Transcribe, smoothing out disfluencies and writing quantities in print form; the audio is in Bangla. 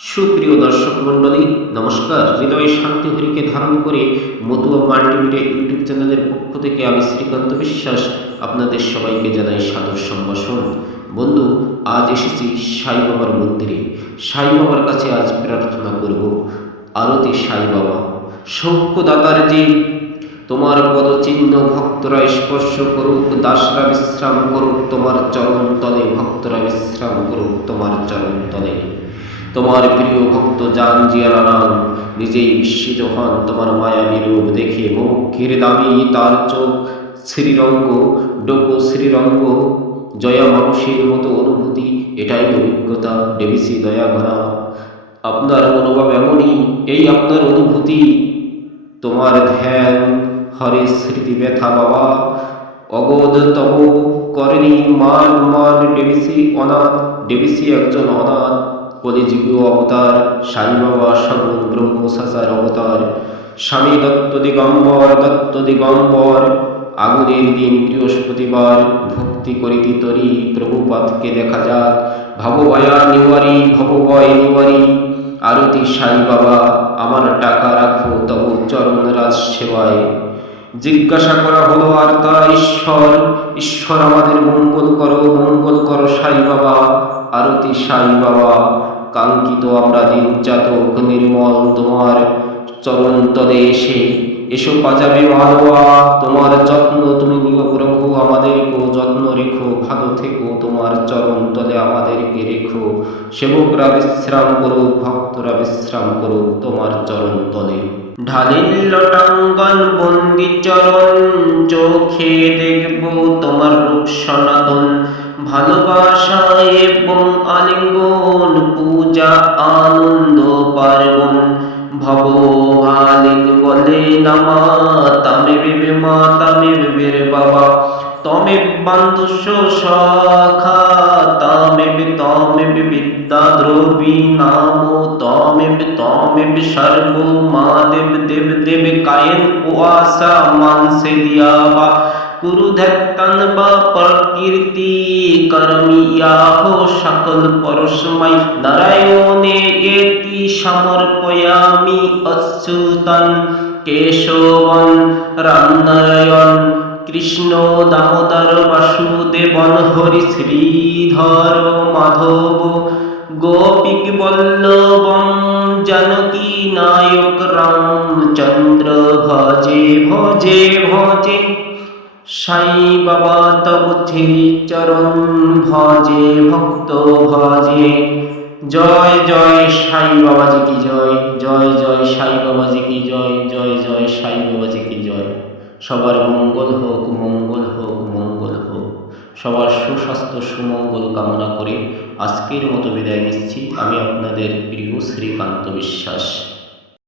সুপ্রিয় দর্শক মণ্ডলী, নমস্কার। হৃদয় শান্তি হরিকে ধারণ করে মতুয়া মাল্টিমিডিয়া ইউটিউব চ্যানেলের পক্ষ থেকে আমি শ্রীকান্ত বিশ্বাস আপনাদের সবাইকে জানাই সাদর সম্ভাষণ। বন্ধু, আজ এসেছি সাই বাবার মন্দিরে। সাই বাবার কাছে আজ প্রার্থনা করব। আরতি সাই বাবা, সৌখ্যদাতার যে তোমার পদচিহ্ন ভক্তরা স্পর্শ করুক, দাসরা বিশ্রাম করুক তোমার চরণ তলে, ভক্তরা বিশ্রাম করুক তোমার চরণ তলে। তোমার প্রিয় ভক্ত জান জিয়ারাম নিজেই বিস্মিত হন তোমার মায়াবী রূপ দেখে। মুখের দামি তার চোখ শ্রীরঙ্গ, ডোকো শ্রীরঙ্গ, জয়া মানুষের মতো অনুভূতি, এটাই অভিজ্ঞতা। ডেভিসি দয়া ভরা আপনার মনোভাব এমনই, এই আপনার অনুভূতি, তোমার ধ্যান হরে স্মৃতি ব্যথা বাবা। অগোধ তব করেনি মান মান ডেভিসি অনাথ, ডেভিসি একজন অনাথ, কলিযুগীয় অবতার সাই বাবা সগুণ ব্রহ্ম সাচার অবতার। স্বামী দত্ত দিগম্বর, দত্ত দিগম্বর, আগুনের দিন বৃহস্পতিবার, ভক্তি করিতি তরি প্রভুপাদকে দেখা যাক। ভবভয়া নিওয়ারি, ভবভয় নিওয়ারি, আরতি সাই বাবা আমার টাকা রাখো তব চরণ রাজ সেবায়। জিজ্ঞাসা করা হলো আর তা ঈশ্বর, ঈশ্বর আমাদের মঙ্গল করো সাই বাবা। আরতি সাই বাবা, কাঙ্ক্ষিত আমরা দিন জাতক নির্মল তোমার চরণ তলে এসে। এসো পাজাবে মারোয়া, তোমার যত্ন তুমি নিও প্রভু, আমাদেরকেও যত্ন রেখো, ভালো থেকো তোমার চরণ তলে আমাদেরকে রেখো। সেবকরা বিশ্রাম করুক, ভক্তরা বিশ্রাম করুক তোমার চরণ তলে। ঢালিল লটাঙ্গন বন্দি চরণ, চোখে দেখব তোমার রূপ সনাতন। ভালোবাসা এবং আলিঙ্গন, পূজা আনন্দ পার্বণ। ভবভালিন বলে নামা, তামে বেবে মা তামে বেবের বাবা। তমেব বান্ধুষ সখা, তমেব বিদ্যা দ্রবী নাম। তমেব সর্ব মা দেব দেব দেব কায়েন ও আশা মানসে দিয়াবা। কুরুধত্তন বা প্রকীর্তি করমিয়াহ সকল পরস্মৈ। নারায়ণে এতি সমর্পয়ামি অচ্যুতন, কেশবন রাম নারায়ণ কৃষ্ণ দামোদর বাসুদেবন, হরি শ্রীধর মাধব গোপিক বল্লভম, জানকী নায়ক রামচন্দ্র ভজে ভজে ভজে। সাই বাবা তব চরণ ভজে ভক্ত ভজে। জয় জয় সাই বাবাজি কি জয়, জয় জয় সাই বাবাজি কি জয়, জয় জয় সাই বাবাজি কি জয়। সবার মঙ্গল হোক, মঙ্গল হোক, মঙ্গল হোক। সবার সুস্বাস্থ্য সুমঙ্গল কামনা করে আজকের মতো বিদায় নিচ্ছি। আমি আপনাদের প্রিয় শ্রীকান্ত বিশ্বাস।